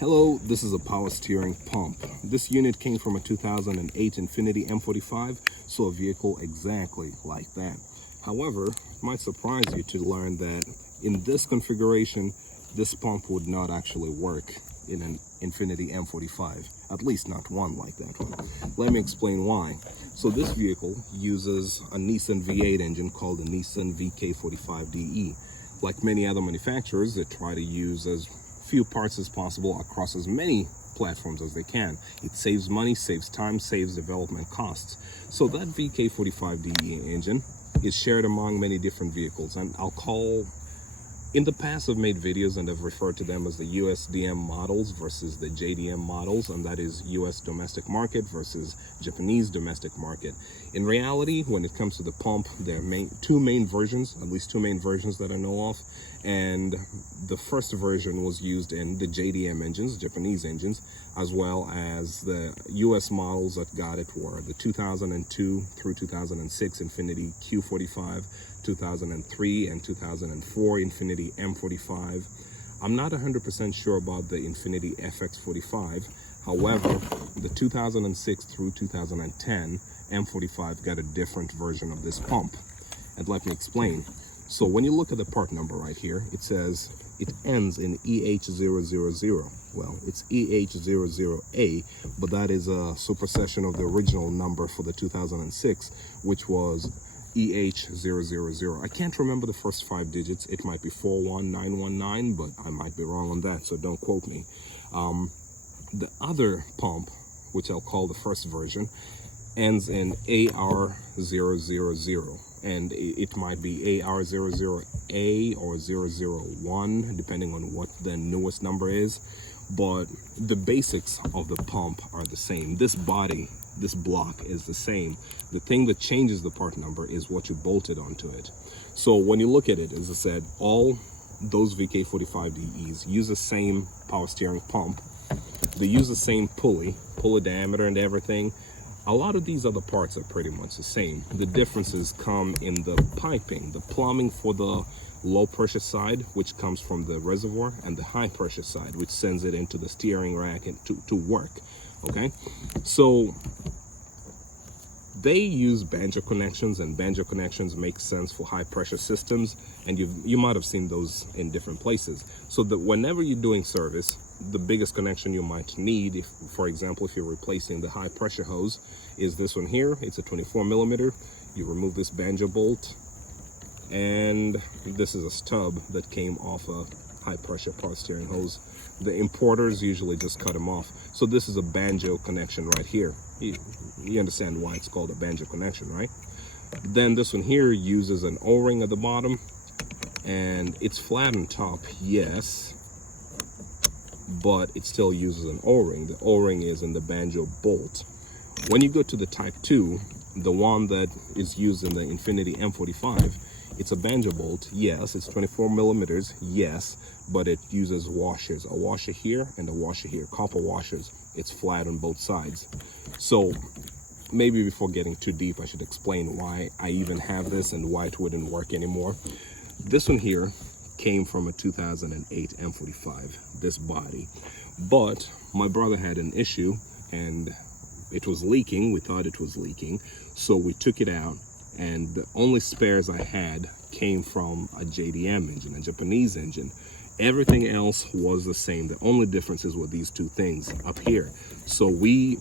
Hello, this is a power steering pump. This unit came from a 2008 Infiniti M45, so a vehicle exactly like that. However, it might surprise you to learn that in this configuration, this pump would not actually work in an Infiniti M45, at least not one like that one. Let me explain why. So this vehicle uses a Nissan V8 engine called the Nissan VK45DE. Like many other manufacturers, they try to use as few parts as possible across as many platforms as they can. It saves money, saves time, saves development costs. So that VK45DE engine is shared among many different vehicles, and in the past I've made videos and I've referred to them as the USDM models versus the JDM models, and that is US domestic market versus Japanese domestic market. In reality, when it comes to the pump, there are two main versions, at least two main versions that I know of, and the first version was used in the JDM engines, Japanese engines, as well as the US models that got it were the 2002 through 2006 Infiniti Q45, 2003 and 2004 Infiniti M45. I'm not 100% sure about the Infiniti FX45. However, the 2006 through 2010 M45 got a different version of this pump. And let me explain. So when you look at the part number right here, it says it ends in EH000. Well, it's EH00A, but that is a supersession of the original number for the 2006, which was EH000. I can't remember the first 5 digits. It might be 41919, but I might be wrong on that, so don't quote me. The other pump, which I'll call the first version, ends in AR000, and it might be AR00A or 001, depending on what the newest number is. But the basics of the pump are the same. This body, this block is the same. The thing that changes the part number is what you bolted onto it. So when you look at it, as I said, all those VK45DEs use the same power steering pump. They use the same pulley diameter and everything. A lot of these other parts are pretty much the same. The differences come in the piping, the plumbing for the low pressure side, which comes from the reservoir, and the high pressure side, which sends it into the steering rack and to work. Okay, so they use banjo connections, and banjo connections make sense for high pressure systems, and you might have seen those in different places. So that whenever you're doing service, the biggest connection you might need, if, for example, if you're replacing the high pressure hose, is this one here. It's a 24 millimeter. You remove this banjo bolt, and this is a stub that came off a high pressure power steering hose. The importers usually just cut them off. So this is a banjo connection right here. You understand why it's called a banjo connection, right? Then this one here uses an O-ring at the bottom, and it's flat on top, yes, but it still uses an O-ring. The O-ring is in the banjo bolt. When you go to the Type 2, the one that is used in the Infiniti M45, it's a banjo bolt, yes. It's 24 millimeters, yes, but it uses washers, a washer here and a washer here, copper washers. It's flat on both sides. So maybe before getting too deep, I should explain why I even have this and why it wouldn't work anymore. This one here came from a 2008 M45, this body, but my brother had an issue and it was leaking. We thought it was leaking, so we took it out, and the only spares I had came from a JDM engine, a Japanese engine. Everything else was the same. The only differences were these two things up here. So we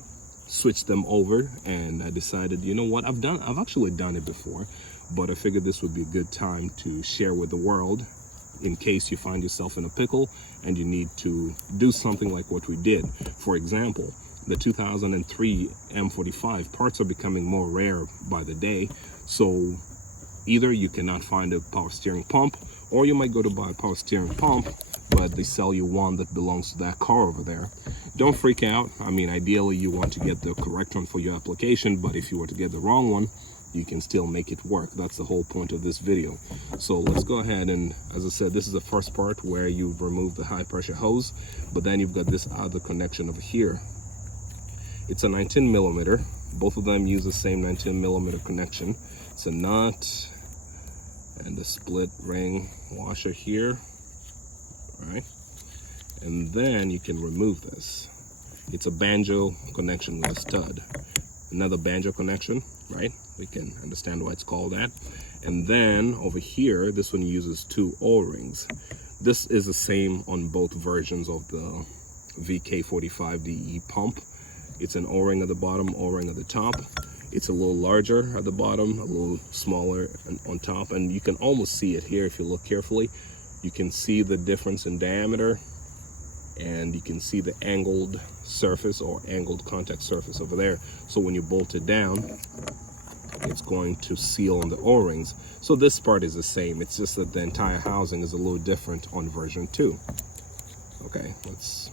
switched them over, and I decided, you know what, I've actually done it before, but I figured this would be a good time to share with the world in case you find yourself in a pickle and you need to do something like what we did. For example, the 2003 M45 parts are becoming more rare by the day, so either you cannot find a power steering pump, or you might go to buy a power steering pump, but they sell you one that belongs to that car over there. Don't freak out. I mean, ideally you want to get the correct one for your application, but if you were to get the wrong one, you can still make it work. That's the whole point of this video. So let's go ahead, and as I said, this is the first part where you've removed the high pressure hose, but then you've got this other connection over here. It's a 19 millimeter. Both of them use the same 19 millimeter connection. It's a nut and a split ring washer here, right? and then you can remove this. It's a banjo connection with a stud. Another banjo connection, right? We can understand why it's called that. And then over here, this one uses 2 O-rings. This is the same on both versions of the VK45DE pump. It's an O-ring at the bottom, O-ring at the top. It's a little larger at the bottom, a little smaller on top, and you can almost see it here if you look carefully. You can see the difference in diameter, and you can see the angled surface or angled contact surface over there. So when you bolt it down, it's going to seal on the O-rings. So this part is the same, it's just that the entire housing is a little different on version 2. Okay, let's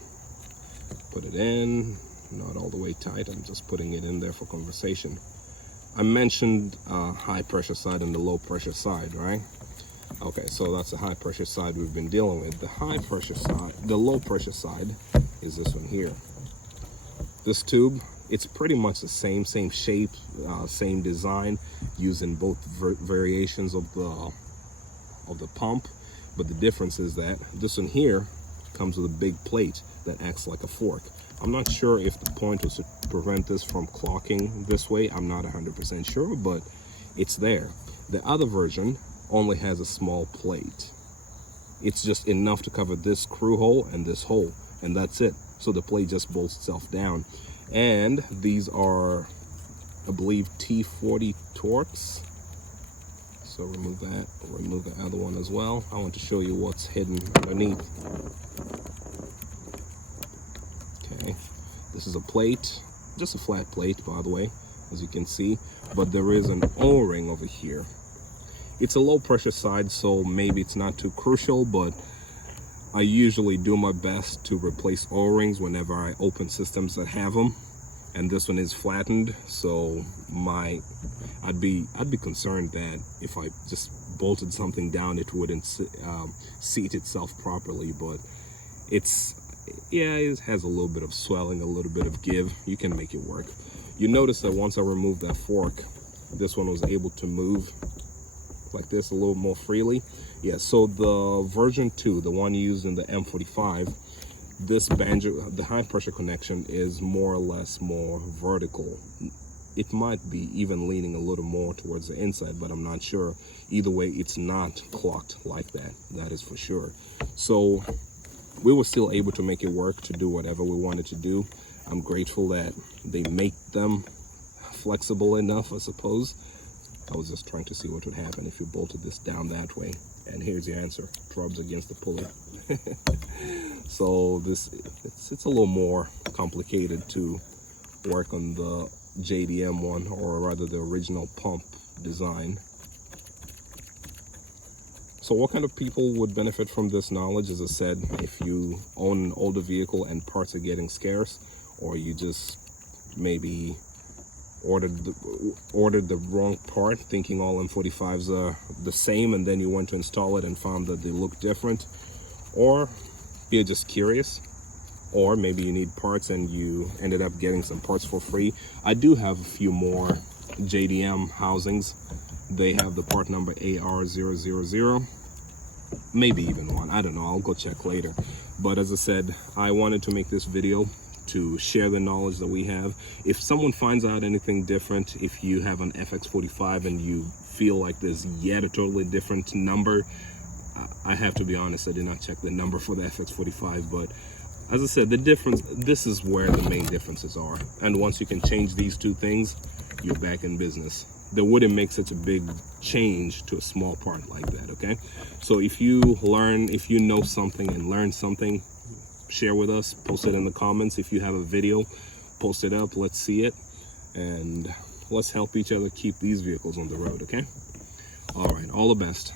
put it in. Not all the way tight, I'm just putting it in there for conversation. I mentioned high pressure side and the low pressure side, right? Okay, so that's the high pressure side we've been dealing with. The high pressure side, the low pressure side is this one here. This tube, it's pretty much the same shape, same design, using both variations of the pump, but the difference is that this one here comes with a big plate that acts like a fork. I'm not sure if the point was to prevent this from clocking this way. I'm not 100% sure, but it's there. The other version only has a small plate. It's just enough to cover this screw hole and this hole, and that's it. So the plate just bolts itself down. And these are, I believe, T40 Torx. So remove that, remove the other one as well. I want to show you what's hidden underneath. Okay, this is a plate, just a flat plate, by the way, as you can see, but there is an O-ring over here. It's a low pressure side, so maybe it's not too crucial, but I usually do my best to replace O-rings whenever I open systems that have them. And this one is flattened, so I'd be concerned that if I just bolted something down, it wouldn't seat itself properly. But it has a little bit of swelling, a little bit of give. You can make it work. You notice that once I removed that fork, this one was able to move like this a little more freely. Yeah, so the version 2, the one used in the M45, this banjo, the high pressure connection, is more or less more vertical. It might be even leaning a little more towards the inside, but I'm not sure. Either way, it's not clocked like that, that is for sure. So we were still able to make it work to do whatever we wanted to do. I'm grateful that they make them flexible enough, I suppose. I was just trying to see what would happen if you bolted this down that way. And here's the answer, it rubs against the pulley. So it's a little more complicated to work on the JDM one, or rather the original pump design. So what kind of people would benefit from this knowledge? As I said, if you own an older vehicle and parts are getting scarce, or you just maybe ordered the wrong part thinking all M45s are the same, and then you went to install it and found that they look different, or you're just curious, or maybe you need parts and you ended up getting some parts for free. I do have a few more JDM housings. They have the part number AR000, maybe even one, I don't know, I'll go check later. But as I said, I wanted to make this video to share the knowledge that we have. If someone finds out anything different, if you have an FX45 and you feel like there's yet a totally different number, I have to be honest, I did not check the number for the FX45, but as I said, the difference, this is where the main differences are. And once you can change these two things, you're back in business. There wouldn't make such a big change to a small part like that, okay? So if you know something and learn something, share with us, post it in the comments. If you have a video, post it up, let's see it, and let's help each other keep these vehicles on the road, okay? All right, all the best.